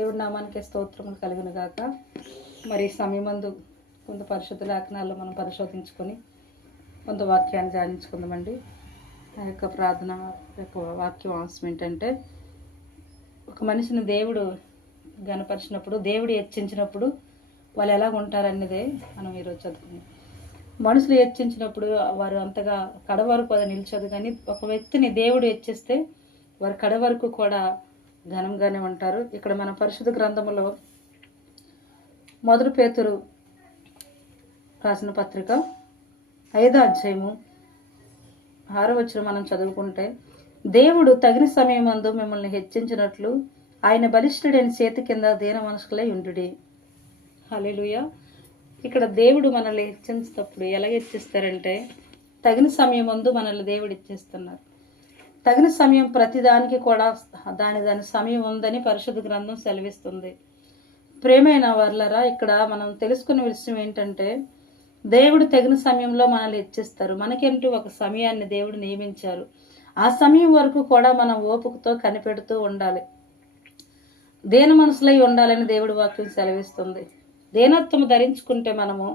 దేవుడి నామానికి స్తోత్రములు కలుగును గాక. మరి సమయమందు కొంత పరిశుద్ధ లేఖనాల్లో మనం పరిశోధించుకొని కొంత వాక్యాన్ని ధ్యానించుకుందామండి. ఆ యొక్క ప్రార్థన యొక్క వాక్యం అవసరం ఏంటంటే, ఒక మనిషిని దేవుడు గనపరిచినప్పుడు, దేవుడు హెచ్చించినప్పుడు వాళ్ళు ఎలా ఉంటారన్నదే మనం ఈరోజు చదువుకున్నాం. మనుషులు హెచ్చించినప్పుడు వారు అంతగా కడ వరకు అది నిలిచదు, కానీ ఒక వ్యక్తిని దేవుడు హెచ్చిస్తే వారు కడ వరకు కూడా ఘనంగానే ఉంటారు. ఇక్కడ మన పరిశుద్ధ గ్రంథములో 1 పేతురు రాసిన పత్రిక 5వ అధ్యాయము 6వ వచనం మనం చదువుకుంటే, దేవుడు తగిన సమయమందు మిమ్మల్ని హెచ్చించినట్లు ఆయన బలిష్ఠుడైన చేతి కింద దీన మనస్కులై ఉండుడి. హల్లెలూయా. ఇక్కడ దేవుడు మనల్ని హెచ్చించినప్పుడు ఎలా హెచ్చిస్తారంటే, తగిన సమయమందు మనల్ని దేవుడు హెచ్చిస్తున్నారు. తగిన సమయం ప్రతిదానికి కూడా దాని సమయం ఉందని పరిశుద్ధ గ్రంథం సెలవిస్తుంది. ప్రేమైన వర్లరా, ఇక్కడ మనం తెలుసుకునే విషయం ఏంటంటే, దేవుడు తగిన సమయంలో మనల్ని హెచ్చిస్తారు. మనకంటూ ఒక సమయాన్ని దేవుడు నియమించారు. ఆ సమయం వరకు కూడా మనం ఓపికతో కనిపెడుతూ ఉండాలి. దీన మనసులై ఉండాలని దేవుడి వాక్యం సెలవిస్తుంది. దీనత్వం ధరించుకుంటే మనము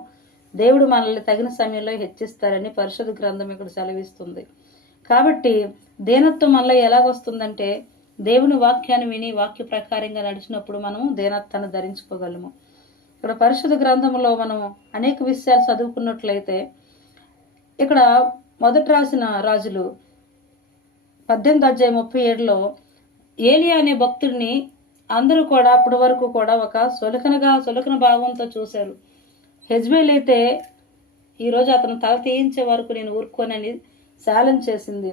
దేవుడు మనల్ని తగిన సమయంలో హెచ్చిస్తారని పరిశుద్ధ గ్రంథం ఇక్కడ సెలవిస్తుంది. కాబట్టి దీనత్వం మనలో ఎలాగొస్తుందంటే, దేవుని వాక్యాన్ని విని వాక్య ప్రకారంగా నడిచినప్పుడు మనము దీనత్వాన్ని ధరించుకోగలము. ఇక్కడ పరిశుద్ధ గ్రంథంలో మనం అనేక విషయాలు చదువుకున్నట్లయితే, ఇక్కడ మొదటి రాసిన రాజులు 18వ అధ్యాయం 37లో ఏలియా అనే భక్తుడిని అందరూ కూడా అప్పటి వరకు కూడా ఒక సులకన భావంతో చూశారు. హెజ్బేల్ అయితే ఈరోజు అతను తల తీయించే వరకు నేను ఊరుకోనని శాలం చేసింది.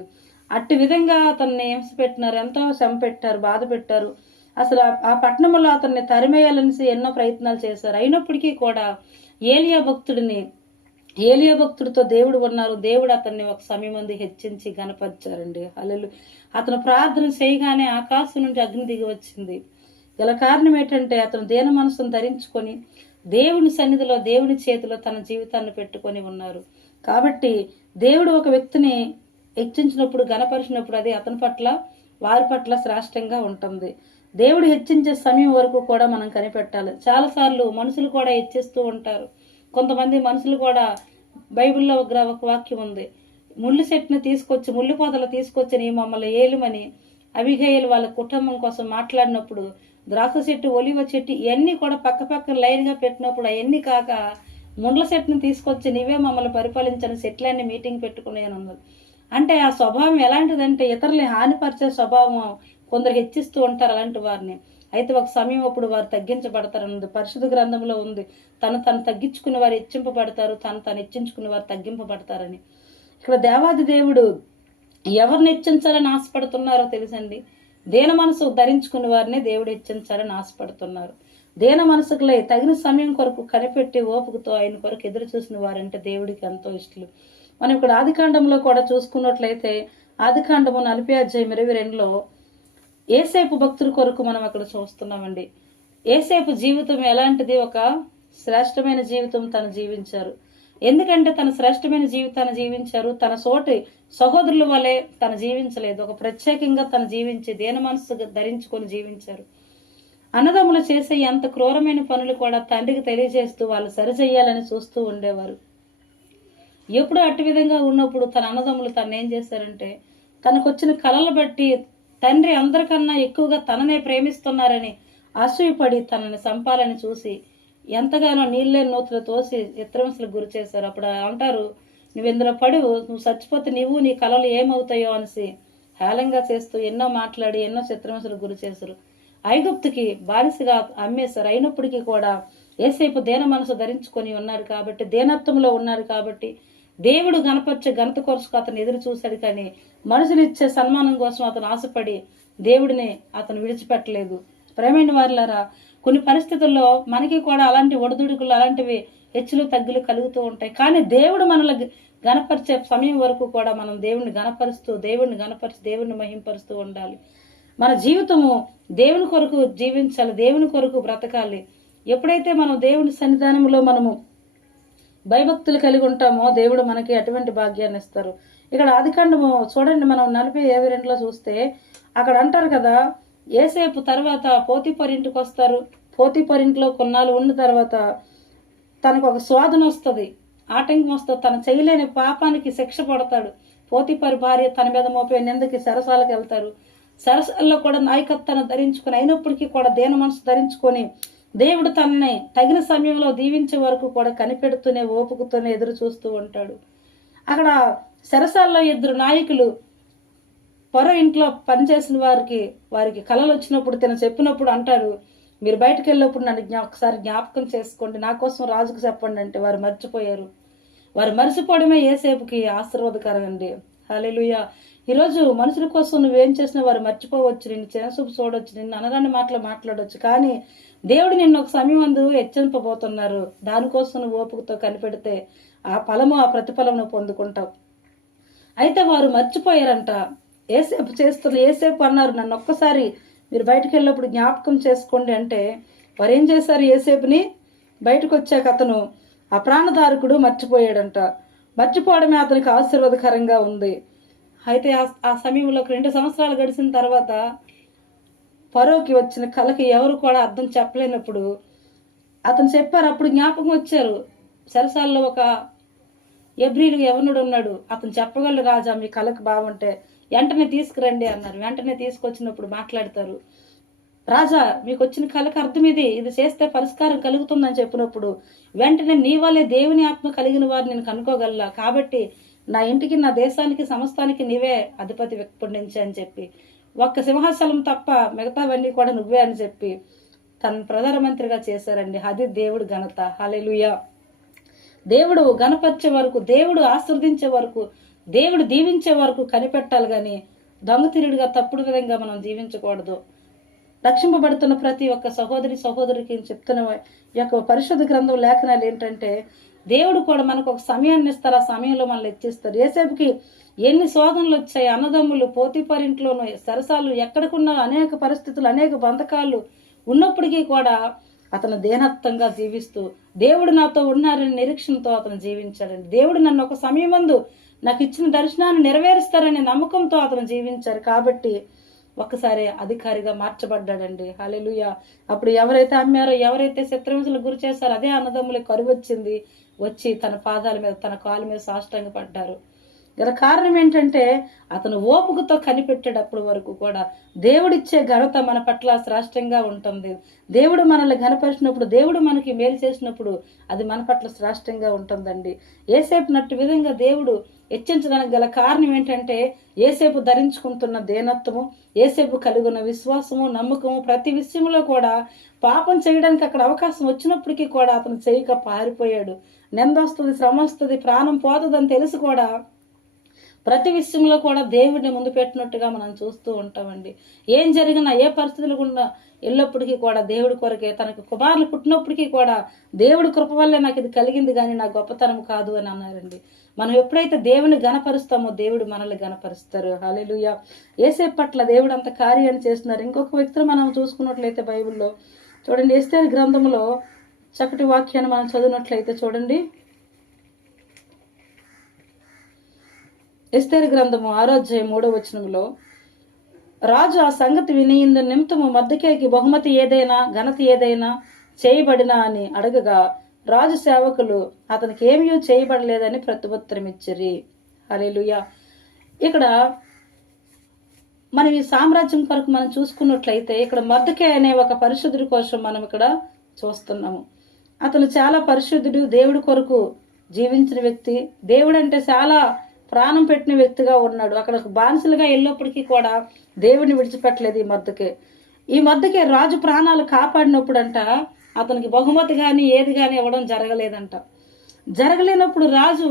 అట్టి విధంగా అతన్ని హింస పెట్టినారు, ఎంతో శ్రమ పెట్టారు, బాధ పెట్టారు. అసలు ఆ పట్టణంలో అతన్ని తరిమేయాలనేసి ఎన్నో ప్రయత్నాలు చేశారు. అయినప్పటికీ కూడా ఏలియా భక్తుడితో దేవుడు ఉన్నారు. దేవుడు అతన్ని ఒక సమయమంది హెచ్చించి గనపరిచారండి. హల్లెలూయా. అతను ప్రార్థన చేయగానే ఆకాశం నుండి అగ్ని దిగి వచ్చింది. గల కారణం ఏంటంటే, అతను దీన మనసును ధరించుకొని దేవుని సన్నిధిలో దేవుని చేతిలో తన జీవితాన్ని పెట్టుకొని ఉన్నారు. కాబట్టి దేవుడు ఒక వ్యక్తిని హెచ్చించినప్పుడు, గణపరిచినప్పుడు అది అతని పట్ల వారి పట్ల శ్రేష్టంగా ఉంటుంది. దేవుడు హెచ్చించే సమయం వరకు కూడా మనం కనిపెట్టాలి. చాలాసార్లు మనుషులు కూడా హెచ్చిస్తూ ఉంటారు. కొంతమంది మనుషులు కూడా, బైబిల్లో ఒక వాక్యం ఉంది, ముళ్ళు చెట్టును తీసుకొచ్చి ముళ్ళు పొదలు తీసుకొచ్చి నీ మమ్మల్ని ఏలుమని అబిగయీలు వాళ్ళ కుటుంబం కోసం మాట్లాడినప్పుడు, ద్రాక్ష చెట్టు, ఒలివ చెట్టు ఇవన్నీ కూడా పక్క లైన్గా పెట్టినప్పుడు అవన్నీ కాక ముండ్ల చెట్టును తీసుకొచ్చి నీవే మమ్మల్ని పరిపాలించని చెట్లన్నీ మీటింగ్ పెట్టుకునేది ఉన్నది. అంటే ఆ స్వభావం ఎలాంటిదంటే, ఇతరుల్ని హానిపరిచే స్వభావం కొందరు హెచ్చిస్తూ ఉంటారు అలాంటి వారిని. అయితే ఒక సమయం అప్పుడు వారు తగ్గించబడతారన్నది పరిశుద్ధ గ్రంథంలో ఉంది. తను తగ్గించుకునే వారు హెచ్చింపబడతారు, తను హెచ్చించుకునే వారు తగ్గింపబడతారని. ఇక్కడ దేవాది దేవుడు ఎవరిని హెచ్చించాలని ఆశపడుతున్నారో తెలుసండి. దీన మనసు ధరించుకునే వారిని దేవుడు హెచ్చించాలని ఆశపడుతున్నారు. దీన మనసుకులై తగిన సమయం కొరకు కనిపెట్టి ఓపికతో ఆయన కొరకు ఎదురు చూసిన వారంటే దేవుడికి ఎంతో ఇష్టలు. మనం ఇక్కడ ఆదికాండంలో కూడా చూసుకున్నట్లయితే, ఆదికాండము 40వ అధ్యాయం 22లో యేసేపు భక్తుల కొరకు మనం అక్కడ చూస్తున్నామండి. యేసేపు జీవితం ఎలాంటిది, ఒక శ్రేష్టమైన జీవితం తను జీవించారు. ఎందుకంటే తన శ్రేష్టమైన జీవితాన్ని జీవించారు. తన సోటి సహోదరుల వలె తను జీవించలేదు. ఒక ప్రత్యేకంగా తను జీవించి దీన మనసు ధరించుకొని జీవించారు. అన్నదమ్ములు చేసే ఎంత క్రూరమైన పనులు కూడా తండ్రికి తెలియజేస్తూ వాళ్ళు సరిచేయాలని చూస్తూ ఉండేవారు. ఎప్పుడు అట్టి విధంగా ఉన్నప్పుడు తన అన్నదమ్ములు తను ఏం చేశారంటే, తనకు వచ్చిన కలలు బట్టి తండ్రి అందరికన్నా ఎక్కువగా తననే ప్రేమిస్తున్నారని అసూయపడి తనని చంపాలని చూసి ఎంతగానో నీళ్ళే నూతులు తోసి చిత్రహింసలకు గురి చేశారు. అప్పుడు అంటారు, నువ్వు ఇందులో పడు, నువ్వు చచ్చిపోతే నీవు నీ కలలు ఏమవుతాయో అనేసి హేళంగా చేస్తూ ఎన్నో మాట్లాడి ఎన్నో చిత్రహింసలకు గురి చేశారు. ఐగుప్తుకి బానిసగా అమ్మేశారు. అయినప్పటికీ కూడా యేసేపు దీన మనసు ధరించుకొని ఉన్నారు కాబట్టి, దీనత్వంలో ఉన్నారు కాబట్టి దేవుడు గణపరిచే ఘనత కొరకు అతను ఎదురు చూశాడు. కానీ మనుషులు ఇచ్చే సన్మానం కోసం అతను ఆశపడి దేవుడిని అతను విడిచిపెట్టలేదు. ప్రేమైన వారులారా, కొన్ని పరిస్థితుల్లో మనకి కూడా అలాంటి ఒడిదుడుకులు, అలాంటివి హెచ్చులు తగ్గులు కలుగుతూ ఉంటాయి. కానీ దేవుడు మనల్ని గణపరిచే సమయం వరకు కూడా మనం దేవుడిని గణపరిచి దేవుడిని మహింపరుస్తూ ఉండాలి. మన జీవితము దేవుని కొరకు జీవించాలి, దేవుని కొరకు బ్రతకాలి. ఎప్పుడైతే మనం దేవుని సన్నిధానంలో మనము భయభక్తులు కలిగి ఉంటామో దేవుడు మనకి అటువంటి భాగ్యాన్ని ఇస్తారు. ఇక్కడ ఆదికాండము చూడండి, మనం 40:22లో చూస్తే అక్కడ అంటారు కదా, ఏసేపు తర్వాత పోతీఫర్ ఇంటికి వస్తారు. పోతీఫర్ ఇంట్లో కొన్నాళ్ళు ఉన్న తర్వాత తనకు ఒక శోధన వస్తుంది, ఆటంకం వస్తుంది. తను చేయలేని పాపానికి శిక్ష పడతాడు. పోతీఫర్ భార్య తన మీద మోపే నిందకి సరసాలకు వెళ్తారు. సరసాల్లో కూడా నాయకత్వాన్ని ధరించుకొని, అయినప్పటికీ కూడా దేన మనసు ధరించుకొని దేవుడు తనని తగిన సమయంలో దీవించే వరకు కూడా కనిపెడుతూనే ఓపుకుతూనే ఎదురు చూస్తూ ఉంటాడు. అక్కడ సరసాల్లో ఇద్దరు నాయకులు పొర ఇంట్లో పనిచేసిన వారికి కలలు వచ్చినప్పుడు తను చెప్పినప్పుడు అంటారు, మీరు బయటకు వెళ్ళినప్పుడు నన్ను ఒకసారి జ్ఞాపకం చేసుకోండి, నా కోసం రాజుకు చెప్పండి అంటే వారు మర్చిపోయారు. వారు మర్చిపోవడమే యేసేపుకి ఆశీర్వాదకరం అండి. హల్లెలూయా. ఈరోజు మనుషుల కోసం నువ్వేం చేసినా వారు మర్చిపోవచ్చు, నిన్ను చిన్నసూపు చూడవచ్చు, నిన్ను అనరాని మాటలు మాట్లాడవచ్చు. కానీ దేవుడు నిన్ను ఒక సమయం ముందు హెచ్చరింపబోతున్నారు. దానికోసం నువ్వు ఓపికతో కనిపెడితే ఆ ఫలము, ఆ ప్రతిఫలమును పొందుకుంటావు. అయితే వారు మర్చిపోయారంట. ఏసేపు అన్నారు, నన్ను ఒక్కసారి మీరు బయటకు వెళ్ళినప్పుడు జ్ఞాపకం చేసుకోండి అంటే వారు ఏం చేశారు? ఏసేపుని బయటకు వచ్చాక అతను ఆ ప్రాణధారకుడు మర్చిపోయాడంట. మర్చిపోవడమే అతనికి ఆశీర్వాదకరంగా ఉంది. అయితే ఆ సమయంలో 2 సంవత్సరాలు గడిచిన తర్వాత ఫరోకి వచ్చిన కళకి ఎవరు కూడా అర్థం చెప్పలేనప్పుడు అతను చెప్పారు. అప్పుడు జ్ఞాపకం వచ్చారు, సరసాల్లో ఒక ఎబ్రీలు యవనుడు ఉన్నాడు, అతను చెప్పగలరు రాజా మీ కళకు బాగుంటే వెంటనే తీసుకురండి అన్నారు. వెంటనే తీసుకొచ్చినప్పుడు మాట్లాడతారు, రాజా మీకు వచ్చిన కళకు అర్థం ఇది చేస్తే పరిష్కారం కలుగుతుందని చెప్పినప్పుడు వెంటనే నీ వల్లే దేవుని ఆత్మ కలిగిన వారు నేను కనుక్కోగలలా, కాబట్టి నా ఇంటికి, నా దేశానికి, సమస్తానికి నీవే అధిపతి ఇప్పటి నుంచి అని చెప్పి, ఒక్క సింహాచలం తప్ప మిగతావన్నీ కూడా నువ్వే అని చెప్పి తన ప్రధానమంత్రిగా చేశారండి. అది దేవుడు ఘనత. హల్లెలూయా. దేవుడు గణపరిచే వరకు, దేవుడు ఆశీర్వదించే వరకు, దేవుడు దీవించే వరకు కనిపెట్టాలి కానీ దొంగతిరుడిగా తప్పుడు విధంగా మనం జీవించకూడదు. రక్షింపబడుతున్న ప్రతి ఒక్క సహోదరికి చెప్తున్న ఈ యొక్క పరిశుద్ధ గ్రంథం లేఖనాలు ఏంటంటే దేవుడు కూడా మనకు ఒక సమయాన్ని ఇస్తారు, ఆ సమయంలో మనల్ని హెచ్చిస్తారు. యేసేపుకి ఎన్ని శోధనలు వచ్చాయి, అన్నదమ్ములు, పోతీఫర్ ఇంట్లోనూ, సరసాలు, ఎక్కడికున్న అనేక పరిస్థితులు, అనేక బంధకాలు ఉన్నప్పటికీ కూడా అతను దేనత్వంగా జీవిస్తూ దేవుడు నాతో ఉన్నారని నిరీక్షణతో అతను జీవించాడండి. దేవుడు నన్ను ఒక సమయం ముందు నాకు ఇచ్చిన దర్శనాన్ని నెరవేరుస్తారనే నమ్మకంతో అతను జీవించారు. కాబట్టి ఒక్కసారి అధికారిగా మార్చబడ్డాడండి. హల్లెలూయా. అప్పుడు ఎవరైతే అమ్మారో, ఎవరైతే శత్రుహింసలకు గురి చేశారో అదే అన్నదమ్ములకు కరువు వచ్చింది. వచ్చి తన పాదాల మీద, తన కాళ్ళ మీద సాష్టాంగ పడ్డారు. గల కారణం ఏంటంటే అతను ఓపుకతో కనిపెట్టేటప్పుడు వరకు కూడా దేవుడిచ్చే ఘనత మన పట్ల శ్రేష్టంగా ఉంటుంది. దేవుడు మనల్ని ఘనపరిచినప్పుడు, దేవుడు మనకి మేలు చేసినప్పుడు అది మన పట్ల శ్రేష్టంగా ఉంటుందండి. యేసేపు నట్టు విధంగా దేవుడు హెచ్చించడానికి గల కారణం ఏంటంటే యేసేపు ధరించుకుంటున్న దేనత్వము, యేసేపు కలిగిన విశ్వాసము, నమ్మకము. ప్రతి విషయంలో కూడా పాపం చేయడానికి అక్కడ అవకాశం వచ్చినప్పటికీ కూడా అతను చేయక పారిపోయాడు. నింద వస్తుంది, శ్రమ వస్తుంది, ప్రాణం పోతుందని తెలిసి కూడా ప్రతి విషయంలో కూడా దేవుడిని ముందు పెట్టినట్టుగా మనం చూస్తూ ఉంటామండి. ఏం జరిగినా, ఏ పరిస్థితులు గుండా ఎల్లప్పటికీ కూడా దేవుడి కొరకే, తనకు కుమారులు పుట్టినప్పటికీ కూడా దేవుడి కృప వల్లే నాకు ఇది కలిగింది కానీ నా గొప్పతనం కాదు అని అన్నారండి. మనం ఎప్పుడైతే దేవుని గణపరుస్తామో దేవుడు మనల్ని గణపరుస్తారు. హల్లెలూయా. యేసేపు పట్ల దేవుడు అంత కార్యాన్ని చేస్తున్నారు. ఇంకొక వ్యక్తిని మనం చూసుకున్నట్లయితే బైబిల్లో చూడండి, ఎస్తేరు గ్రంథంలో చక్కటి వాక్యాన్ని మనం చదివినట్లయితే చూడండి, ఎస్తేరు గ్రంథము 6వ అధ్యాయం 3వ వచనంలో, రాజు ఆ సంగతి విని ఇందు నిమిత్తము మొర్దెకైకి బహుమతి ఏదైనా, ఘనత ఏదైనా చేయబడినా అని అడగగా రాజు సేవకులు అతనికి ఏమీ చేయబడలేదని ప్రత్యుత్తరం ఇచ్చిరి. హల్లెలూయా. ఇక్కడ మనం ఈ సామ్రాజ్యం కొరకు మనం చూసుకున్నట్లయితే ఇక్కడ మొర్దెకై అనే ఒక పరిశుద్ధుడి కోసం మనం ఇక్కడ చూస్తున్నాము. అతను చాలా పరిశుద్ధుడు, దేవుడి కొరకు జీవించిన వ్యక్తి, దేవుడు అంటే చాలా ప్రాణం పెట్టిన వ్యక్తిగా ఉన్నాడు. అక్కడ బానిసలుగా వెళ్ళినప్పటికీ కూడా దేవుడిని విడిచిపెట్టలేదు ఈ మొర్దెకై రాజు ప్రాణాలు కాపాడినప్పుడు అంట అతనికి బహుమతి కానీ ఏది కానీ ఇవ్వడం జరగలేదంట. జరగలేనప్పుడు రాజు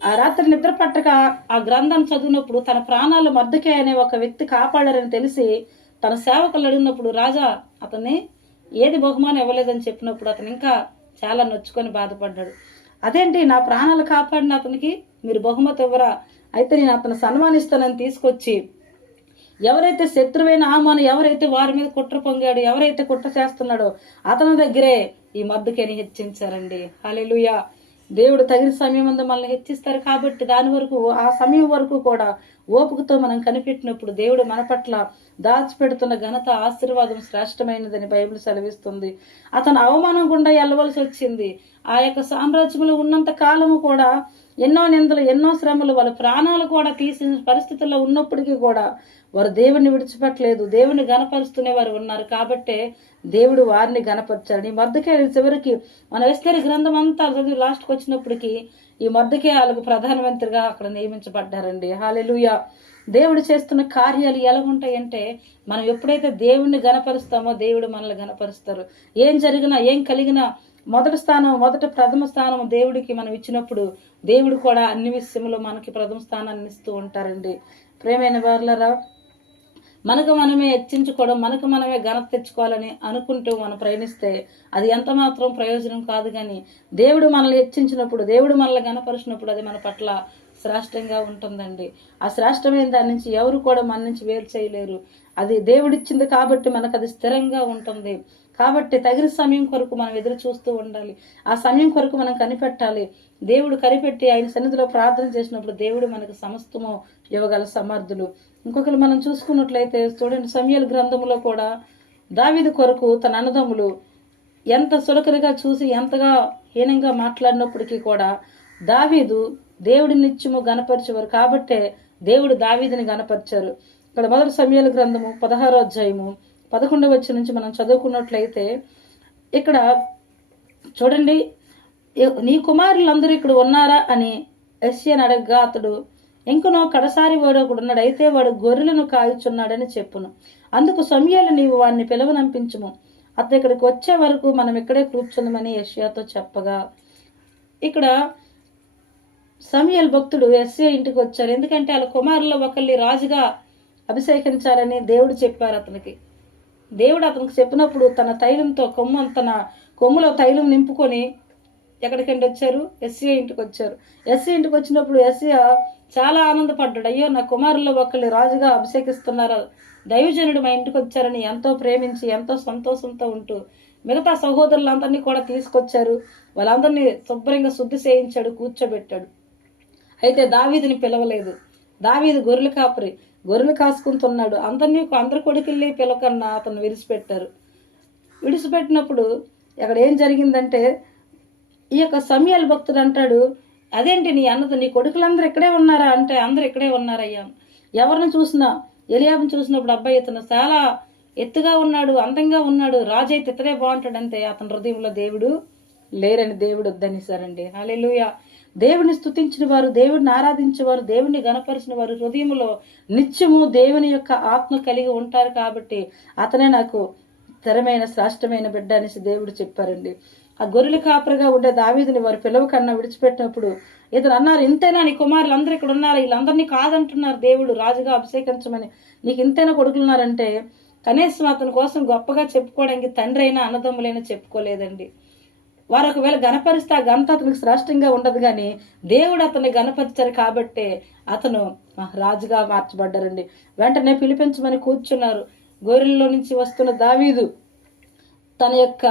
ఆ రాత్రి నిద్ర పట్టక ఆ గ్రంథం చదివినప్పుడు తన ప్రాణాలు మొర్దెకై అనే ఒక వ్యక్తి కాపాడారని తెలిసి తన సేవకులు అడిగినప్పుడు రాజా అతన్ని ఏది బహుమానం ఇవ్వలేదని చెప్పినప్పుడు అతను ఇంకా చాలా నొచ్చుకొని బాధపడ్డాడు. అదేంటి, నా ప్రాణాలు కాపాడిన అతనికి మీరు బహుమతి ఇవ్వరా? అయితే నేను అతను సన్మానిస్తానని తీసుకొచ్చి ఎవరైతే శత్రువైన హామాను, ఎవరైతే వారి మీద కుట్ర పొంగాడు, ఎవరైతే కుట్ర చేస్తున్నాడో అతని దగ్గరే ఈ మొర్దెకైని హెచ్చించారండి. హల్లెలూయా. దేవుడు తగిన సమయం ముందు మనల్ని హెచ్చిస్తారు కాబట్టి దాని వరకు, ఆ సమయం వరకు కూడా ఓపికతో మనం కనిపెట్టినప్పుడు దేవుడు మన పట్ల దాచిపెడుతున్న ఘనత, ఆశీర్వాదం శ్రేష్టమైనదని బైబిల్ సెలవిస్తుంది. అతను అవమానం గుండా వెళ్ళవలసి వచ్చింది. ఆ యొక్క సామ్రాజ్యంలో ఉన్నంత కాలము కూడా ఎన్నో నిందలు, ఎన్నో శ్రమలు, వాళ్ళ ప్రాణాలు కూడా తీసిన పరిస్థితుల్లో ఉన్నప్పటికీ కూడా వారు దేవుని విడిచిపెట్టలేదు. దేవుని గణపరుస్తూనే వారు ఉన్నారు. కాబట్టే దేవుడు వారిని గణపరిచాడు. ఈ మొర్దెకై చివరికి మన ఎస్తేరు గ్రంథం అంతా చదివి లాస్ట్కి వచ్చినప్పటికీ ఈ మొర్దెకై వాళ్ళకు ప్రధానమంత్రిగా అక్కడ నియమించబడ్డారండి. హల్లెలూయా. దేవుడు చేస్తున్న కార్యాలు ఎలా ఉంటాయంటే, మనం ఎప్పుడైతే దేవుణ్ణి గణపరుస్తామో దేవుడు మనల్ని గణపరుస్తారు. ఏం జరిగినా, ఏం కలిగినా మొదట ప్రథమ స్థానం దేవుడికి మనం ఇచ్చినప్పుడు దేవుడు కూడా అన్ని విషయంలో మనకి ప్రథమ స్థానాన్ని ఇస్తూ ఉంటారండి. ప్రేమైన వారులారా, మనకు మనమే హెచ్చించుకోవడం, మనకు మనమే ఘనత తెచ్చుకోవాలని అనుకుంటూ మనం ప్రయాణిస్తే అది ఎంత మాత్రం ప్రయోజనం కాదు. కానీ దేవుడు మనల్ని హెచ్చించినప్పుడు, దేవుడు మనల్ని గణపరిచినప్పుడు అది మన పట్ల శ్రేష్టంగా ఉంటుందండి. ఆ శ్రేష్టమైన దాని నుంచి ఎవరు కూడా మన నుంచి వేరు చేయలేరు. అది దేవుడిచ్చింది కాబట్టి మనకు అది స్థిరంగా ఉంటుంది. కాబట్టి తగిన సమయం కొరకు మనం ఎదురు చూస్తూ ఉండాలి. ఆ సమయం కొరకు మనం కనిపెట్టాలి. దేవుడు కనిపెట్టి ఆయన సన్నిధిలో ప్రార్థన చేసినప్పుడు దేవుడు మనకు సమస్తము ఇవ్వగల సమర్థులు. ఇంకొకరు మనం చూసుకున్నట్లయితే చూడండి, సమూయేలు గ్రంథంలో కూడా దావీదు కొరకు తన అన్నదమ్ములు ఎంత సులకనగా చూసి ఎంతగా హీనంగా మాట్లాడినప్పటికీ కూడా దావీదు దేవుడి నిత్యము గణపరిచేవారు. కాబట్టే దేవుడు దావీదుని గణపరిచారు. ఇక్కడ మొదటి సమూయేలు గ్రంథము 16వ అధ్యాయము 11వ వచనం నుంచి మనం చదువుకున్నట్లయితే ఇక్కడ చూడండి, నీ కుమారులందరూ ఇక్కడ ఉన్నారా అని యెష్షయిని అడగగా అతడు, ఇంకనో కడసారి వాడు ఒకడు ఉన్నాడు, అయితే వాడు గొర్రెలను కాయుచున్నాడని చెప్పును. అందుకు సమూయేలు, నీవు వాడిని పిలవనంపించుము, అతను ఇక్కడికి వచ్చే వరకు మనం ఇక్కడే కూర్చుందామని యెష్షయితో చెప్పగా, ఇక్కడ సమూయేలు భక్తుడు యెష్షయి ఇంటికి వచ్చారు. ఎందుకంటే వాళ్ళ కుమారుల్లో ఒకరిని రాజుగా అభిషేకించాలని దేవుడు చెప్పారు అతనికి. దేవుడు అతనికి చెప్పినప్పుడు తన తైలంతో తన కొమ్ములో తైలం నింపుకొని ఎక్కడికండి వచ్చారు? యెష్షయి ఇంటికి వచ్చారు. యెష్షయి ఇంటికి వచ్చినప్పుడు యెష్షయి చాలా ఆనందపడ్డాడు. అయ్యో, నా కుమారుల్లో ఒకరిని రాజుగా అభిషేకిస్తున్నారు, దైవజనుడు మా ఇంటికి వచ్చారని ఎంతో ప్రేమించి ఎంతో సంతోషంతో ఉంటూ మిగతా సహోదరులందరినీ కూడా తీసుకొచ్చారు. వాళ్ళందరినీ శుభ్రంగా శుద్ధి చేయించాడు, కూర్చోబెట్టాడు. అయితే దావీదుని పిలవలేదు. దావీదు గొర్రెలు కాసుకుంటున్నాడు. అందరి కొడుకుల్ని పిలవకన్నా అతను విడిచిపెట్టారు. విడిచిపెట్టినప్పుడు అక్కడ ఏం జరిగిందంటే, ఈ యొక్క సమూయేలు భక్తుడు అంటాడు, అదేంటి నీ కొడుకులందరూ ఇక్కడే ఉన్నారా అంటే, అందరు ఇక్కడే ఉన్నారయ్యా. ఎవరిని చూసినా, ఎలియాబుని చూసినప్పుడు అబ్బాయి ఇతను చాలా ఎత్తుగా ఉన్నాడు, అందంగా ఉన్నాడు, రాజు అయితే ఇతడే బాగుంటాడంటే అతని హృదయంలో దేవుడు లేరని దేవుడు వద్దనిసారండి. హల్లెలూయా. దేవుని స్తుతించిన వారు, దేవుడిని ఆరాధించేవారు, దేవుని గణపరిచిన వారు హృదయంలో నిత్యము దేవుని యొక్క ఆత్మ కలిగి ఉంటారు. కాబట్టి అతనే నాకు స్థిరమైన శ్రేష్టమైన బిడ్డ అనేసి దేవుడు చెప్పారండి. ఆ గొర్రెల కాపరిగా ఉండే దావీదుని వారు పిలవకన్నా విడిచిపెట్టినప్పుడు ఇతను అన్నారు, ఇంతైనా నీ కుమారులు అందరూ ఇక్కడ ఉన్నారు, వీళ్ళందరినీ కాదంటున్నారు దేవుడు రాజుగా అభిషేకించమని, నీకు ఇంతైనా కొడుకులున్నారంటే కనీసం అతని కోసం గొప్పగా చెప్పుకోవడానికి తండ్రి అయినా అన్నదమ్ములైనా చెప్పుకోలేదండి. వారు ఒకవేళ గణపరిస్తే ఆ ఘనత అతనికి శ్రేష్టంగా ఉండదు. కానీ దేవుడు అతన్ని గణపరిచారు కాబట్టే అతను రాజుగా మార్చబడ్డారండి. వెంటనే పిలిపించమని కూర్చున్నారు. గొర్రెల్లో నుంచి వస్తున్న దావీదు తన యొక్క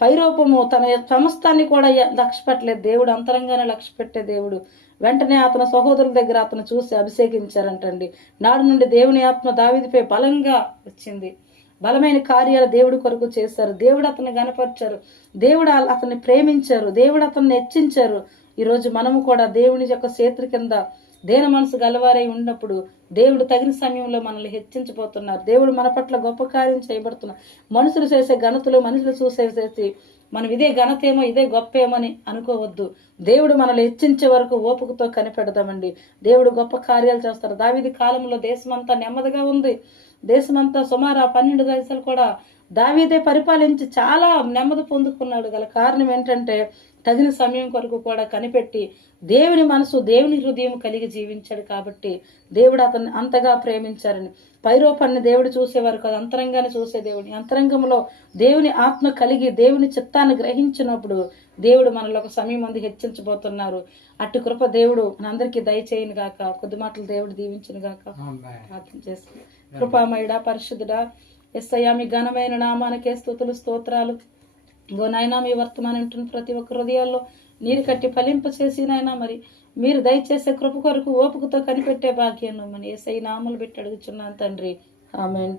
పైరూపము, తన సమస్తాన్ని కూడా లక్ష్య పెట్టలేదు. దేవుడు అంతరంగానే లక్ష్య పెట్టే దేవుడు. వెంటనే అతని సహోదరుల దగ్గర అతను చూసి అభిషేకించారంటండి. నాడు నుండి దేవుని ఆత్మ దావీదుపై బలంగా వచ్చింది. బలమైన కార్యాలు దేవుడి కొరకు చేశారు. దేవుడు అతన్ని గణపరిచారు. దేవుడు అతన్ని ప్రేమించారు. దేవుడు అతన్ని హెచ్చించారు. ఈరోజు మనము కూడా దేవుని యొక్క చేతుల కింద దేన మనసు గలవారై ఉన్నప్పుడు దేవుడు తగిన సమయంలో మనల్ని హెచ్చించబోతున్నారు. దేవుడు మన పట్ల గొప్ప కార్యం చేయబడుతున్నారు. మనుషులు చేసే ఘనతలు, మనుషులు చూసేసేసి మనం ఇదే ఘనతేమో, ఇదే గొప్పేమని అనుకోవద్దు. దేవుడు మనల్ని హెచ్చించే వరకు ఓపికతో కనిపెడదామండి. దేవుడు గొప్ప కార్యాలు చేస్తారు. దావీదు కాలంలో దేశమంతా నెమ్మదిగా ఉంది. దేశమంతా సుమారు 12 దేశాలు కూడా దావీదే పరిపాలించి చాలా నెమ్మది పొందుకున్నాడు. గల కారణం ఏంటంటే తగిన సమయం కొరకు కూడా కనిపెట్టి దేవుని మనసు, దేవుని హృదయం కలిగి జీవించాడు. కాబట్టి దేవుడు అతన్ని అంతగా ప్రేమించారని. పైరూపాన్ని దేవుడు చూసేవారు కాదు, అంతరంగానే చూసే దేవుని. అంతరంగంలో దేవుని ఆత్మ కలిగి దేవుని చిత్తాన్ని గ్రహించినప్పుడు దేవుడు మనలో ఒక సమయం మంది హెచ్చించబోతున్నారు. అట్టి కృప దేవుడు మనందరికీ దయచేయను గాక. కొద్ది మాటలు దేవుడు దీవించును గాక. ప్రార్థన చేస్తుంది. కృపామయుడా, పరిశుద్ధుడా, యేసయ్యా, మీ ఘనమైన నామానికే స్తుతులు, స్తోత్రాలు. ఇంకో నాయనా, మీ వర్తమానం వింటున్న ప్రతి ఒక్క హృదయాల్లో నీరు కట్టి ఫలింప చేసి నాయనా, మరి మీరు దయచేసే కృప కొరకు ఓపికతో కనిపెట్టే భాగ్యాన్ని మన యేసయ్య నామములు పెట్టి అడుగుచున్నాను తండ్రి. ఆమేన్.